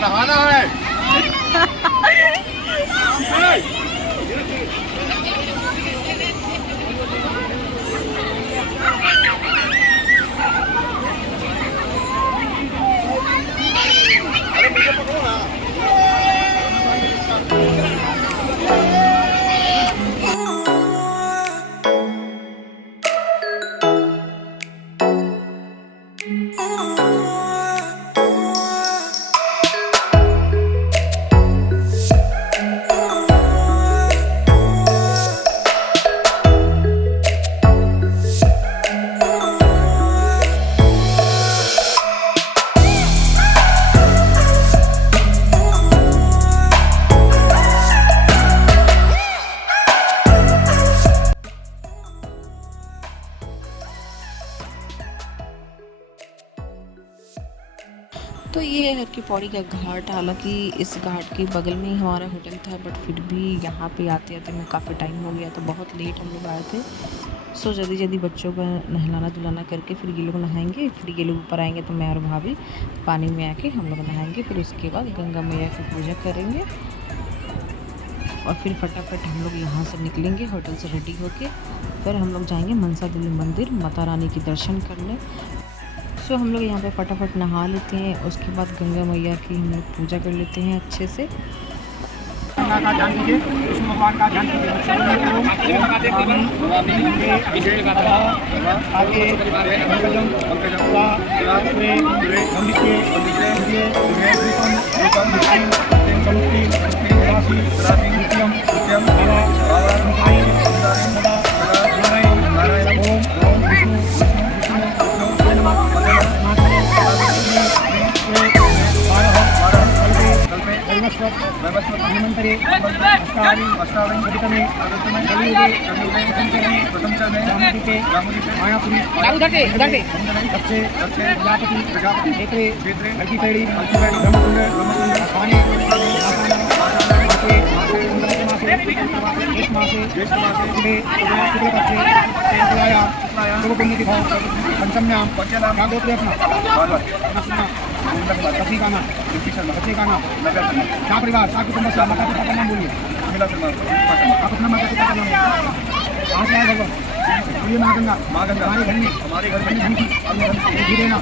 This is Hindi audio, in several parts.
नहाना है। अरे मुझे पकड़ो ना। तो ये है हर की पौड़ी का घाट। हालांकि इस घाट के बगल में ही हमारा होटल था, बट फिर भी यहाँ पे आते आते में काफ़ी टाइम हो गया, तो बहुत लेट हम लोग आए थे। सो जल्दी जल्दी बच्चों का नहलाना धुलाना करके फिर ये लोग नहाएंगे, फिर ये लोग ऊपर आएंगे तो मैं और भाभी पानी में आके हम लोग नहाएंगे। फिर उसके बाद गंगा मैया की पूजा करेंगे और फिर फटाफट हम लोग यहाँ से निकलेंगे होटल से रेडी होके। फिर हम लोग जाएंगे मनसा देवी मंदिर माता रानी के दर्शन करने। सो हम लोग यहाँ पे फटाफट नहा लेते हैं, उसके बाद गंगा मैया की हम लोग पूजा कर लेते हैं अच्छे से। गंगा का ध्यान कीजिए, विष्णु भगवान का ध्यान कीजिए। धन्वन्तरे अष्टाविंशतितमे कलियुगे प्रथम चरणे रामदीपे मायापुरी दक्षे प्रजापति क्षेत्रे हल्कीपैड़ी ब्रह्मकुंड स्थाने पंचम्याम क्या गोत्र अपना पति का नाम, बच्चे का नाम, क्या परिवार, क्या कुटुंब से, माता पिता का नाम बोलिए। आप अपना माता पिता का नाम कहाँ से आए भगवान? ये माँ गंगा हमारे घर में धन की देना,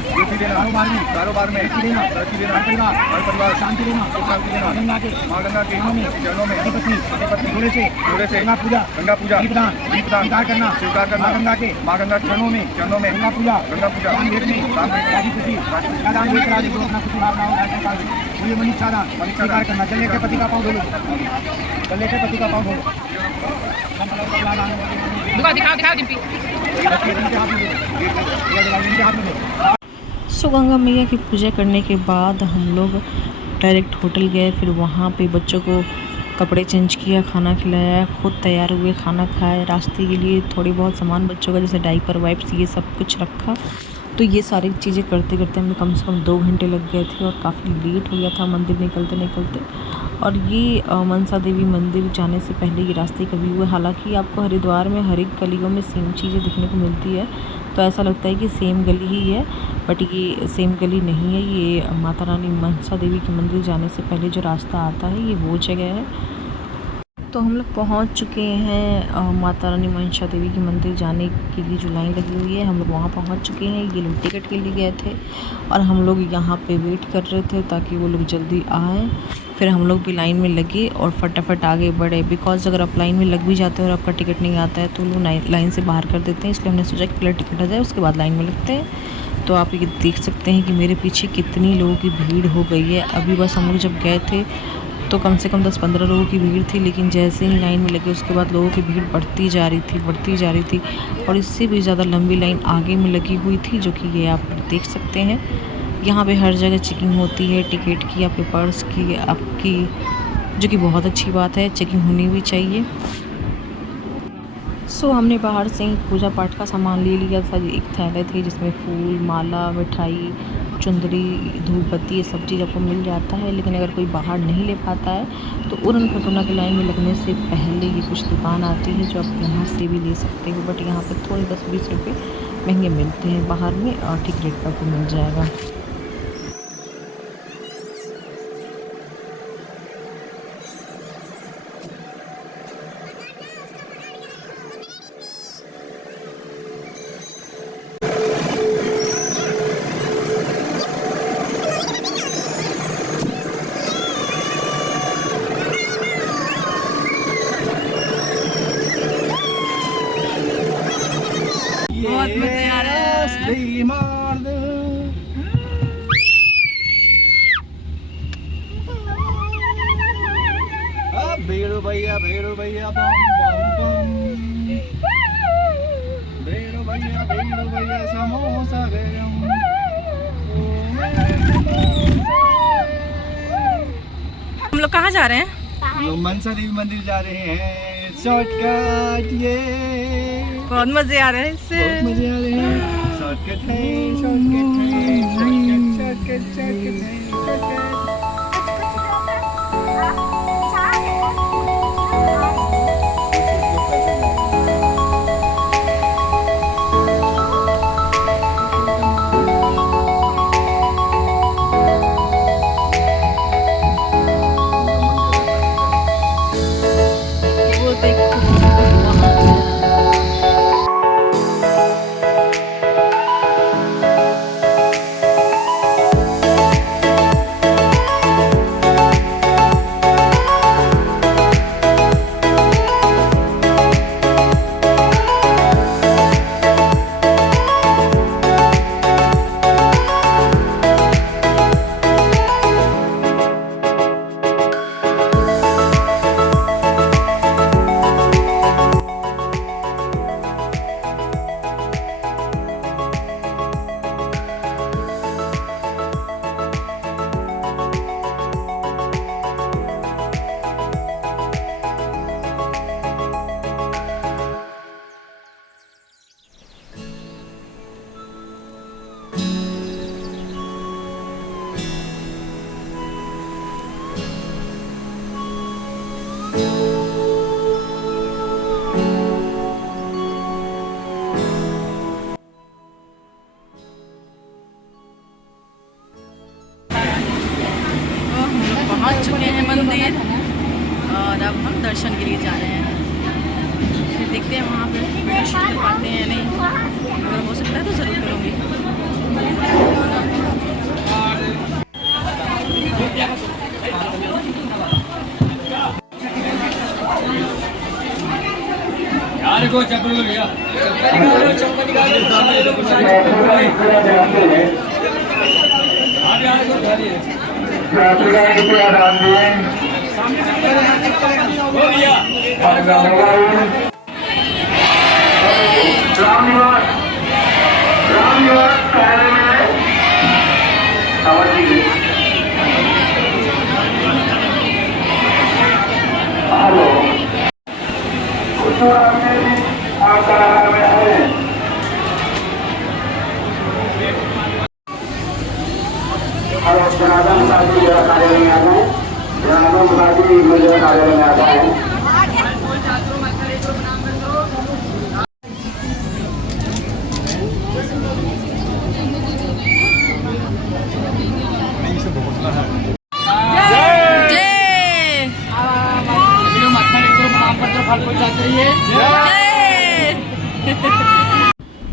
कारोबार में देना, हर परिवार शांति देना, गंगा के चरणों में पत्नी जोड़े से गंगा पूजा दीपदान स्वीकार करना, माँ गंगा के चरणों में गंगा पूजा राम भेंट में राजी खुशी दान लेकर आज जो अपना खुशी भावना ये मनीषा स्वीकार करना। चलने के पति का पाँव धोलो, चलने के पति का पाँव धोलो। सो गंगा मैया की पूजा करने के बाद हम लोग डायरेक्ट होटल गए। फिर वहाँ पे बच्चों को कपड़े चेंज किया, खाना खिलाया, खुद तैयार हुए, खाना खाए। रास्ते के लिए थोड़ी बहुत सामान बच्चों का जैसे डाइपर वाइप्स ये सब कुछ रखा। तो ये सारी चीज़ें करते करते हमें कम से कम 2 घंटे लग गए थे और काफ़ी लेट हो गया था मंदिर निकलते। और ये मनसा देवी मंदिर जाने से पहले ये रास्ते कभी हुए। हालांकि आपको हरिद्वार में हर एक गलियों में सेम चीज़ें दिखने को मिलती है, तो ऐसा लगता है कि सेम गली ही है, बट ये सेम गली नहीं है। ये माता रानी मनसा देवी के मंदिर जाने से पहले जो रास्ता आता है ये वो जगह है। तो हम लोग पहुंच चुके हैं माता रानी मनसा देवी के मंदिर जाने के लिए जो लाइन लगी हुई है, हम लोग वहां पहुंच चुके हैं। ये लोग टिकट के लिए गए थे और हम लोग यहाँ पे वेट कर रहे थे ताकि वो लोग जल्दी आए। फिर हम लोग भी लाइन में लगे और फटाफट आगे बढ़े, बिकॉज अगर आप लाइन में लग भी जाते हैं और आपका टिकट नहीं आता है तो लोग लाइन से बाहर कर देते हैं। इसलिए हमने सोचा कि पहले टिकट आ जाए उसके बाद लाइन में लगते हैं। तो आप ये देख सकते हैं कि मेरे पीछे कितनी लोगों की भीड़ हो गई है। अभी बस हम लोग जब गए थे तो कम से कम 10-15 लोगों की भीड़ थी, लेकिन जैसे ही लाइन में लगे उसके बाद लोगों की भीड़ बढ़ती जा रही थी और इससे भी ज़्यादा लंबी लाइन आगे में लगी हुई थी, जो कि ये आप देख सकते हैं। यहाँ पे हर जगह चेकिंग होती है, टिकट की, आपके पर्स की, आपकी, जो कि बहुत अच्छी बात है, चेकिंग होनी भी चाहिए। सो हमने बाहर से ही पूजा पाठ का सामान ले लिया था। एक थैले थे जिसमें फूल, माला, मिठाई, चुंदरी, धूप बत्ती ये सब चीज़ आपको मिल जाता है। लेकिन अगर कोई बाहर नहीं ले पाता है तो उड़न खटोला की लाइन में लगने से पहले ये कुछ दुकान आती है जो आप यहाँ से भी ले सकते हो, बट यहाँ पे थोड़े 10-20 रुपये महंगे मिलते हैं। बाहर में और ठीक रेट पर आपको मिल जाएगा। भैरू भैया बम बम बम। भैरू भैया समोसा गरम। हम लोग कहाँ जा रहे हैं? हम लोग मनसा देवी मंदिर जा रहे हैं। शॉर्टकट ये बहुत मजे आ रहे हैं इससे। बहुत मजे आ रहे हैं। शॉर्टकट है, शॉर्टकट है, शॉर्टकट शॉर्टकट है, शॉर्टकट। वो देखो वहाँ से। पहुंच चुके हैं मंदिर और अब हम दर्शन के लिए जा रहे हैं। फिर देखते हैं वहाँ पे वीडियो शूट कर पाते हैं या नहीं। अगर हो सकता है तो ज़रूर करूँगी। यार को चप्पल भैया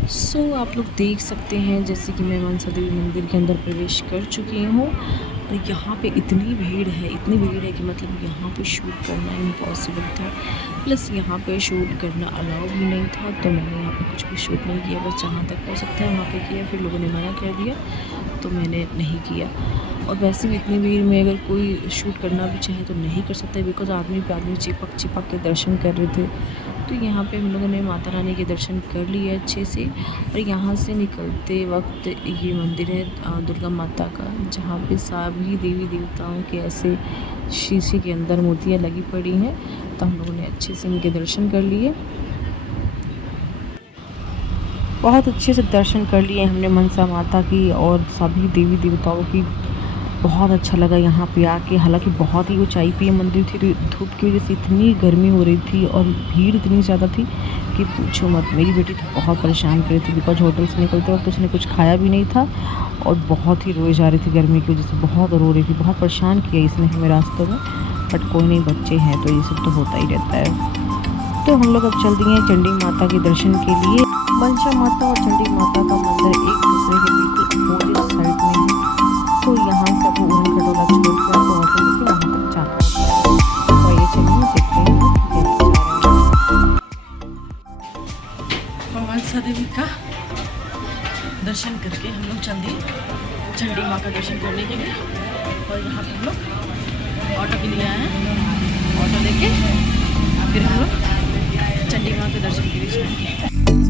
सो आप लोग देख सकते हैं जैसे कि मैं मनसा देवी मंदिर के अंदर प्रवेश कर चुकी हूँ और यहाँ पे इतनी भीड़ है कि मतलब यहाँ पे शूट करना इम्पॉसिबल था। प्लस यहाँ पे शूट करना अलाउ भी नहीं था, तो मैंने यहाँ पे कुछ भी शूट नहीं किया। बस जहाँ तक हो सकता है वहाँ पे किया। फिर लोगों ने मना कर दिया तो मैंने नहीं किया। और वैसे भी इतनी भीड़ में अगर कोई शूट करना भी चाहे तो नहीं कर सकता, बिकॉज आदमी पे आदमी चिपक के दर्शन कर रहे थे। तो यहाँ पे हम लोगों ने माता रानी के दर्शन कर लिए अच्छे से। और यहाँ से निकलते वक्त ये मंदिर है दुर्गा माता का, जहाँ पे सभी देवी देवताओं के ऐसे शीशे के अंदर मूर्तियाँ लगी पड़ी हैं। तो हम लोगों ने अच्छे से इनके दर्शन कर लिए, बहुत अच्छे से दर्शन कर लिए हमने मनसा माता की और सभी देवी देवताओं की। बहुत अच्छा लगा यहाँ पे आके। हालांकि बहुत ही ऊंचाई पे मंदिर थी, धूप की वजह से इतनी गर्मी हो रही थी और भीड़ इतनी ज़्यादा थी कि पूछो मत। मेरी बेटी तो बहुत परेशान कर रही थी, बिकॉज होटल से निकलते वक्त उसने कुछ खाया भी नहीं था और बहुत ही रोए जा रही थी गर्मी की वजह से। बहुत रो रही थी, बहुत परेशान किया इसने हमें रास्ते में। बट कोई नहीं, बच्चे हैं तो ये सब तो होता ही रहता है। तो हम लोग अब चल दिए हैं चंडी माता के दर्शन के लिए। मनसा माता और चंडी माता का मंदिर एक दूसरे के बिल्कुल अपोजिट साइड में है। तो यहाँ से आपको उड़न खटोला छोड़ के आपको ऑटो लेके वहाँ तक जाना होता है। तो ये चलिए देखते हैं कैसे जा रहे हैं। मनसा देवी का दर्शन करके हम लोग चंडी माँ का दर्शन करने के लिए और यहाँ पे हम लोग ऑटो के लिए आए हैं। ऑटो लेके फिर हम लोग चंडी माँ के दर्शन के लिए जाएंगे।